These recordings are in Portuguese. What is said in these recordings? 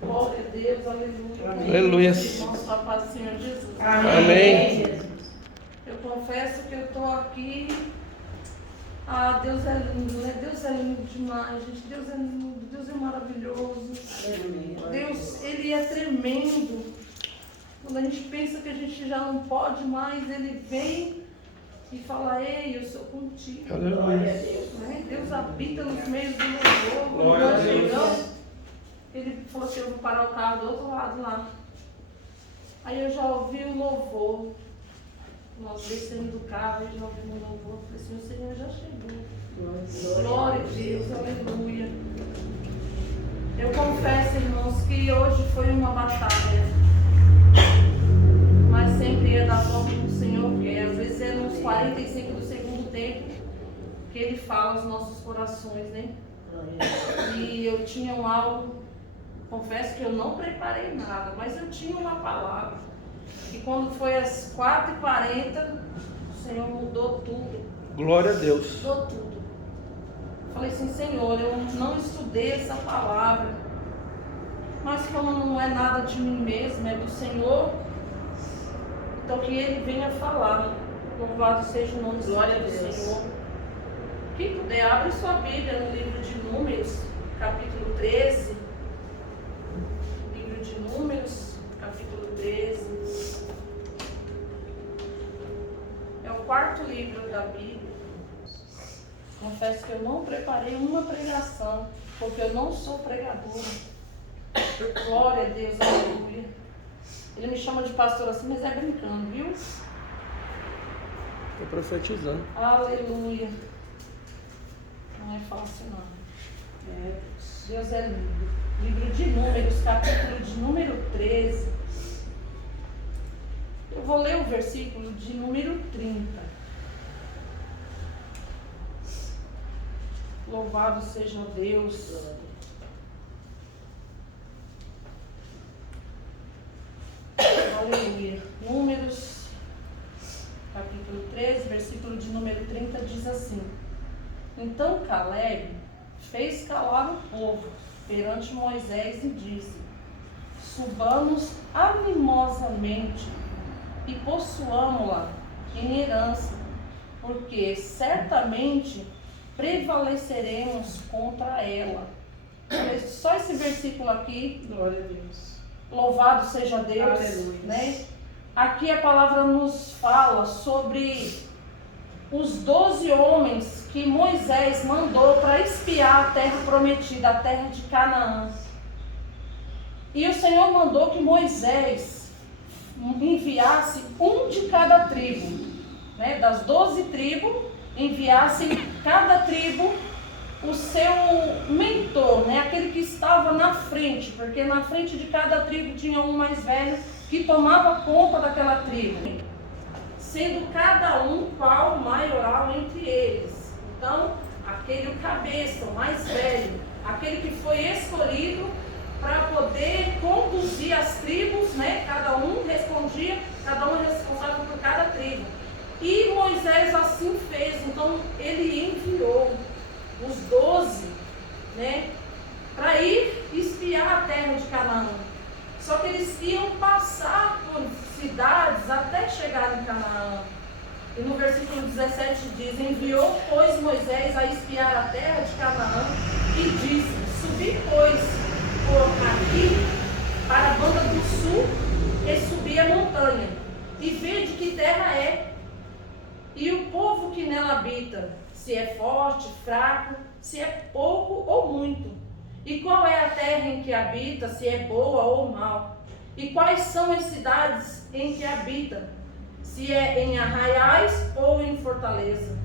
Glória a Deus, aleluia. Aleluia. Irmãos, com a paz do Senhor Jesus. Amém. Eu confesso que eu estou aqui. Ah, Deus é lindo, né? Deus é lindo demais, gente. Deus é lindo, Deus é maravilhoso. Deus, Ele é tremendo. Quando a gente pensa que a gente já não pode mais, Ele vem e fala: ei, eu sou contigo. Aleluia. Né? Deus habita nos meios do louvor. Quando Glória a nós Deus. chegamos, Ele falou assim: eu vou parar o carro do outro lado lá. Aí eu já ouvi o louvor. Nós descemos do carro e já ouvimos o louvor. Eu falei assim: o Senhor já chegou. Glória a Deus, aleluia. Eu confesso, irmãos, que hoje foi uma batalha. Mas sempre é da forma que o Senhor quer. Às vezes é nos 45 do segundo tempo que Ele fala aos nossos corações, né? E eu tinha algo, confesso que eu não preparei nada, mas eu tinha uma palavra. E quando foi às 4h40, o Senhor mudou tudo. Glória a Deus. Mudou tudo. Falei assim: Senhor, eu não estudei essa palavra, mas como não é nada de mim mesmo, é do Senhor, então que Ele venha falar. Louvado seja o nome do Senhor. Quem puder, abre sua Bíblia no livro de Números, capítulo 13. Livro de Números, capítulo 13. É o quarto livro da Bíblia. Confesso que eu não preparei uma pregação, porque eu não sou pregadora. Glória a Deus, aleluia. Ele me chama de pastor assim, mas é brincando, viu? Estou profetizando. Aleluia. Não é fácil, não. Deus é lindo. Livro de Números, capítulo de número 13. Eu vou ler o versículo de número 30. Louvado seja Deus. Aleluia. Números, capítulo 13, versículo de número 30 diz assim: Então Caleb fez calar o povo perante Moisés e disse: Subamos animosamente e possuamo-la em herança, porque certamente prevaleceremos contra ela. Só esse versículo aqui. Glória a Deus. Louvado seja Deus. Aleluia. Né? Aqui a palavra nos fala sobre os 12 homens que Moisés mandou para espiar a terra prometida, a terra de Canaã. E o Senhor mandou que Moisés enviasse um de cada tribo, né? Das 12 tribos, enviasse cada tribo o seu mentor, né? Aquele que estava na frente, porque na frente de cada tribo tinha um mais velho que tomava conta daquela tribo, sendo cada um qual maioral entre eles. Então, aquele o cabeça, o mais velho, aquele que foi escolhido para poder conduzir as tribos, né? Cada um respondia, cada um responsável por cada tribo. E Moisés assim fez. Então ele enviou os 12, né, para ir espiar a terra de Canaã. Só que eles iam passar por cidades até chegar em Canaã. E no versículo 17 diz: Enviou, pois, Moisés a espiar a terra de Canaã e disse: Subi, pois, por aqui para a banda do sul e subi a montanha e vede que terra é e o povo que nela habita, se é forte, fraco, se é pouco ou muito. E qual é a terra em que habita, se é boa ou mal? E quais são as cidades em que habita, se é em arraiais ou em fortaleza?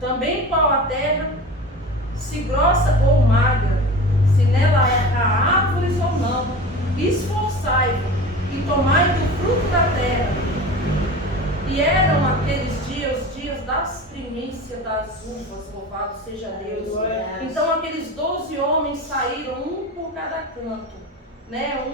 Também qual a terra, se grossa ou magra, se nela há árvores ou não? Esforçai-vos e tomai do fruto da terra. E eram aqueles dias os dias das primícias das uvas, louvado seja Deus. Então aqueles 12 homens saíram, um por cada canto, né?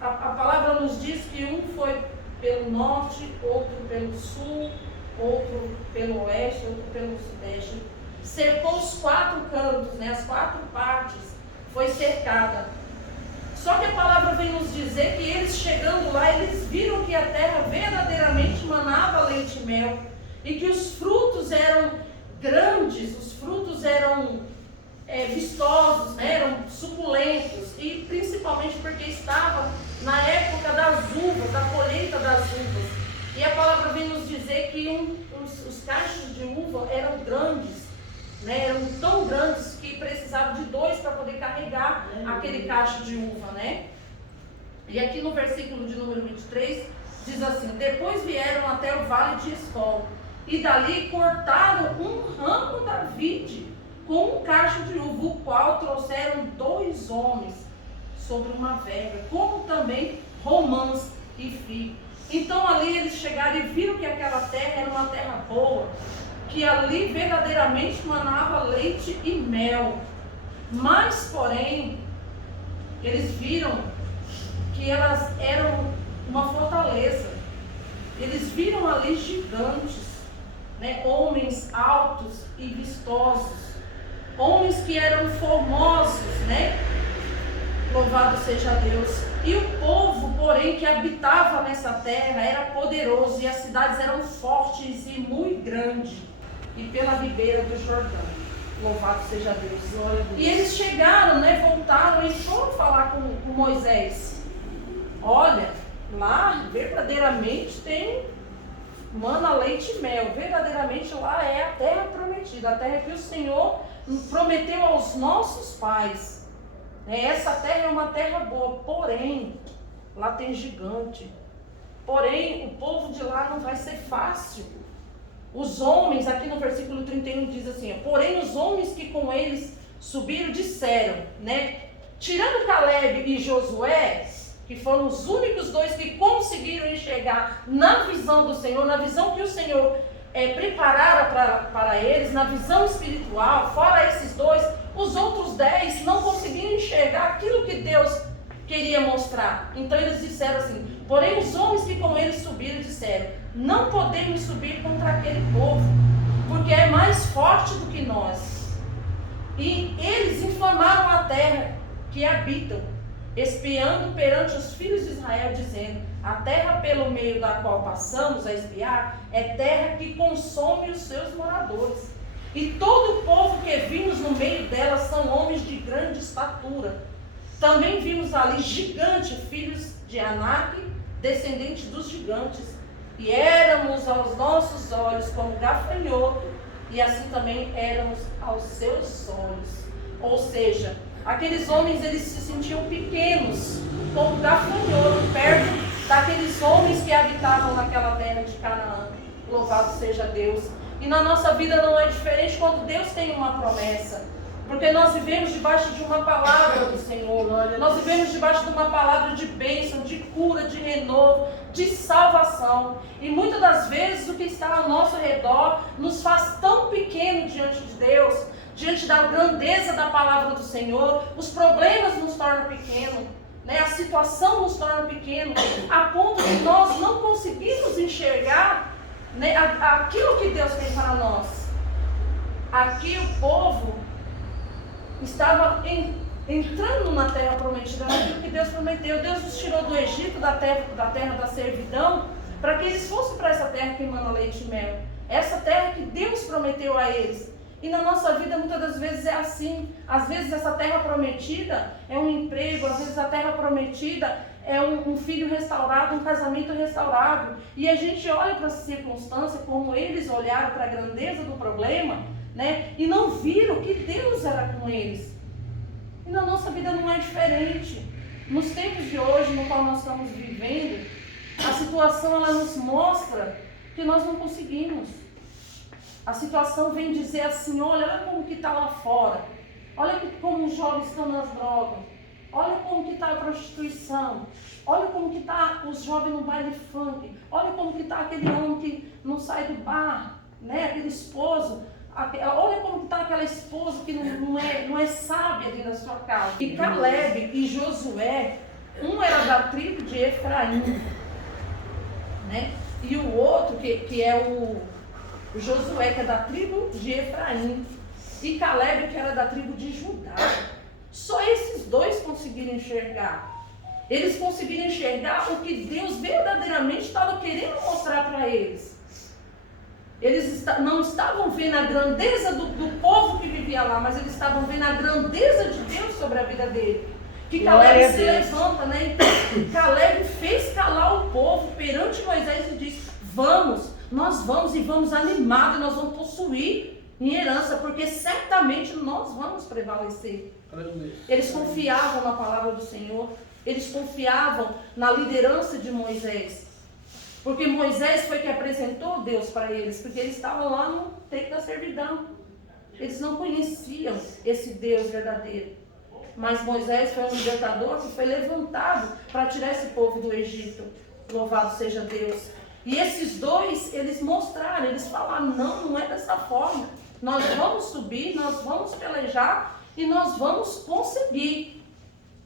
A palavra nos diz que um foi pelo norte, outro pelo sul, outro pelo oeste, outro pelo sudeste. Cercou os 4 cantos, né? As 4 partes foi cercada. Só que a palavra vem nos dizer que eles chegando lá, eles viram que a terra verdadeiramente manava leite e mel, e que os frutos eram grandes, os frutos eram vistosos, né? Eram suculentos, e principalmente porque estava na época das uvas, da colheita das uvas. E a palavra vem nos dizer que os cachos de uva eram grandes, né? Eram tão grandes que precisavam de 2 para poder carregar aquele cacho de uva, né? E aqui no versículo de número 23 diz assim: depois vieram até o vale de Escol, e dali cortaram um ramo da vide com um cacho de uva, o qual trouxeram 2 homens sobre uma verga, como também romãs e figo. Então ali eles chegaram e viram que aquela terra era uma terra boa, que ali verdadeiramente manava leite e mel. Mas, porém, eles viram que elas eram uma fortaleza. Eles viram ali gigantes, né? Homens altos e vistosos, homens que eram formosos, né? Louvado seja Deus. E o povo, porém, que habitava nessa terra era poderoso, e as cidades eram fortes e muito grandes, e pela ribeira do Jordão. Louvado seja Deus. E eles chegaram, né? Voltaram e foram falar com Moisés. Olha, lá verdadeiramente tem mana, leite e mel. Verdadeiramente lá é a terra prometida, a terra que o Senhor prometeu aos nossos pais. Essa terra é uma terra boa, porém, lá tem gigante. Porém, o povo de lá não vai ser fácil. Os homens, aqui no versículo 31 diz assim: porém os homens que com eles subiram disseram, né? Tirando Caleb e Josué, que foram os únicos 2 que conseguiram enxergar na visão do Senhor, na visão que o Senhor preparara para eles, na visão espiritual, fora esses 2, os outros 10 não conseguiram enxergar aquilo que Deus queria mostrar. Então eles disseram assim: porém os homens que com eles subiram disseram: não podemos subir contra aquele povo, porque é mais forte do que nós. E eles inflamaram a terra que habitam, espiando perante os filhos de Israel, dizendo: a terra pelo meio da qual passamos a espiar é terra que consome os seus moradores. E todo o povo que vimos no meio dela são homens de grande estatura. Também vimos ali gigantes, filhos de Anak, descendentes dos gigantes. E éramos aos nossos olhos como gafanhoto, e assim também éramos aos seus olhos. Ou seja, aqueles homens, eles se sentiam pequenos, como gafanhoto, perto daqueles homens que habitavam naquela terra de Canaã. Louvado seja Deus. E na nossa vida não é diferente quando Deus tem uma promessa. Porque nós vivemos debaixo de uma palavra do Senhor. Nós vivemos debaixo de uma palavra de bênção, de cura, de renovo, de salvação. E muitas das vezes o que está ao nosso redor nos faz tão pequeno diante de Deus, diante da grandeza da palavra do Senhor. Os problemas nos tornam pequenos, né? A situação nos torna pequeno, a ponto de nós não conseguirmos enxergar, né, aquilo que Deus tem para nós. Aqui o povo estava entrando na terra prometida, naquilo que Deus prometeu. Deus os tirou do Egito, da terra da servidão, para que eles fossem para essa terra que emana leite e mel. Essa terra que Deus prometeu a eles. E na nossa vida muitas das vezes é assim. Às vezes essa terra prometida é um emprego, às vezes a terra prometida é um filho restaurado, um casamento restaurado. E a gente olha para essa circunstância como eles olharam para a grandeza do problema, né? E não viram que Deus era com eles. E na nossa vida não é diferente. Nos tempos de hoje, no qual nós estamos vivendo, a situação ela nos mostra que nós não conseguimos. A situação vem dizer assim: olha como que está lá fora. Olha como os jovens estão nas drogas. Olha como que está a prostituição. Olha como que está os jovens no baile funk. Olha como que está aquele homem que não sai do bar, né? Aquele esposo. Olha como que está aquela esposa que não é sábia dentro da sua casa. E Caleb e Josué, um era da tribo de Efraim, né? E o outro que é o Josué, que é da tribo de Efraim, e Caleb, que era da tribo de Judá. Só esses dois conseguiram enxergar. Eles conseguiram enxergar o que Deus verdadeiramente estava querendo mostrar para eles. Eles não estavam vendo a grandeza do povo que vivia lá, mas eles estavam vendo a grandeza de Deus sobre a vida dele. Que Caleb se levanta, né? Então, Caleb fez calar o povo perante Moisés e disse: vamos, nós vamos e vamos animados, nós vamos possuir em herança, porque certamente nós vamos prevalecer. Eles confiavam na palavra do Senhor, eles confiavam na liderança de Moisés. Porque Moisés foi que apresentou Deus para eles, porque eles estavam lá no tempo da servidão. Eles não conheciam esse Deus verdadeiro. Mas Moisés foi um libertador que foi levantado para tirar esse povo do Egito. Louvado seja Deus. E esses dois, eles mostraram, eles falaram: não é dessa forma. Nós vamos subir, nós vamos pelejar e nós vamos conseguir.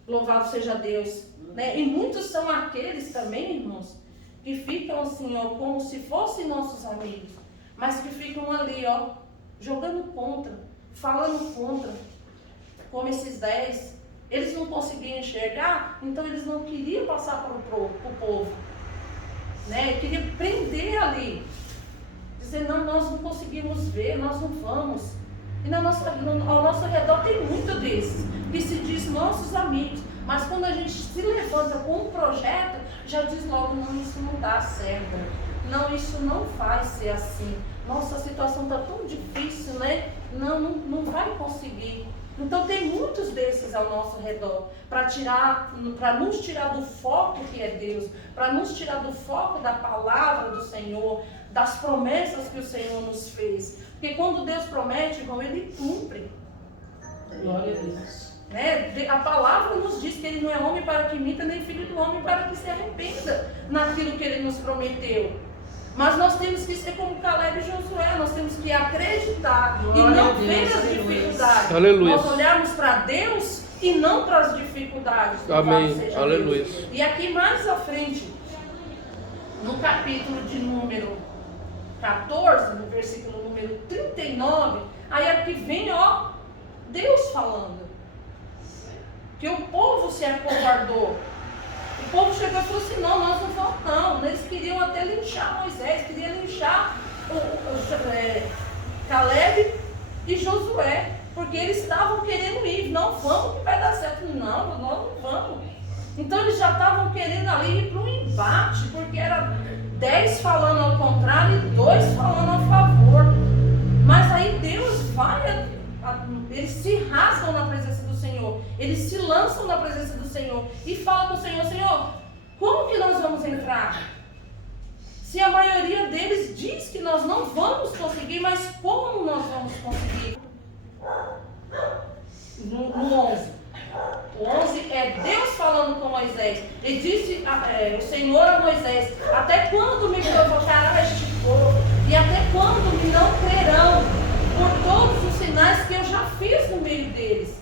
Louvado seja Deus. Né? E muitos são aqueles também, irmãos, que ficam assim, ó, como se fossem nossos amigos, mas que ficam ali, ó, jogando contra, falando contra, como esses 10. Eles não conseguiam enxergar, então eles não queriam passar para o povo, né? Queriam prender ali, dizer: não, nós não conseguimos ver, nós não vamos. E ao nosso redor tem muito desses, que se diz nossos amigos, mas quando a gente se levanta com um projeto, já diz logo: não, isso não dá certo, não, isso não vai ser assim, nossa, a situação está tão difícil, né? Não vai conseguir. Então tem muitos desses ao nosso redor, para nos tirar do foco que é Deus, para nos tirar do foco da palavra do Senhor, das promessas que o Senhor nos fez. Porque quando Deus promete, irmão, Ele cumpre. Glória a Deus. Né? A palavra nos diz que Ele não é homem para que minta, nem filho do homem para que se arrependa naquilo que Ele nos prometeu. Mas nós temos que ser como Caleb e Josué, nós temos que acreditar e não ver as dificuldades. Aleluia. Nós olharmos para Deus e não para as dificuldades. Amém. Aleluia. E aqui mais à frente, no capítulo de número 14, no versículo número 39, aí aqui vem, ó, Deus falando que o povo se acovardou. O povo chegou e falou assim: não, nós não vamos não. Eles queriam até linchar Moisés, queriam linchar Caleb e Josué, porque eles estavam querendo ir. Não vamos que vai dar certo. Não, nós não vamos. Então eles já estavam querendo ali ir para um embate, porque era 10 falando ao contrário e 2 falando a favor. Mas aí Deus vai, eles se rasgam na presença do Senhor, eles se lançam na presença do Senhor e falam com o Senhor: Senhor, como que nós vamos entrar? Se a maioria deles diz que nós não vamos conseguir, mas como nós vamos conseguir? No 11. O 11 é Deus falando com Moisés. Ele disse, o Senhor a Moisés: até quando me provocará este povo? E até quando me não crerão por todos os sinais que eu já fiz no meio deles?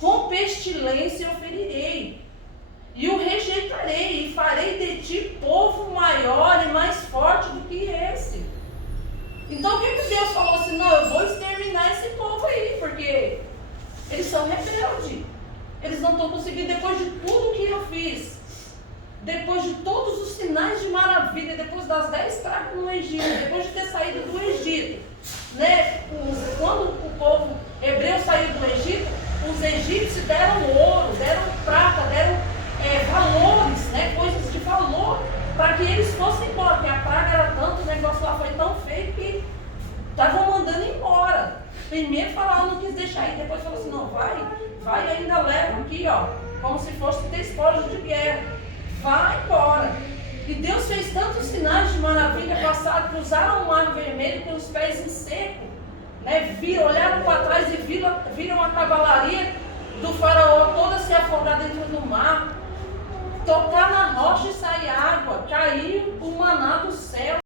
Com pestilência eu ferirei, e o rejeitarei, e farei de ti povo maior e mais forte do que esse. Então o que Deus falou assim? Não, eu vou exterminar esse povo aí, porque eles são rebeldes. Eles não estão conseguindo, depois de tudo que eu fiz, depois de todos os sinais de maravilha, depois das 10 pragas no Egito, depois de ter saído do Egito, né? Quando o povo hebreu saiu do Egito, os egípcios deram ouro, deram prata, deram valores, né? Coisas de valor, para que eles fossem embora, porque a praga era tanto, o negócio lá foi tão feio que estavam mandando embora. Primeiro Faraó não quis deixar ir, depois falou assim: não, vai e ainda leva aqui, ó, como se fosse ter espólio de guerra. Vai embora. E Deus fez tantos sinais de maravilha, cruzaram o mar vermelho com os pés em seco, né? Olharam para trás e viram a cavalaria do Faraó toda se afogar dentro do mar. Tocar na rocha e sair água, caiu o maná do céu.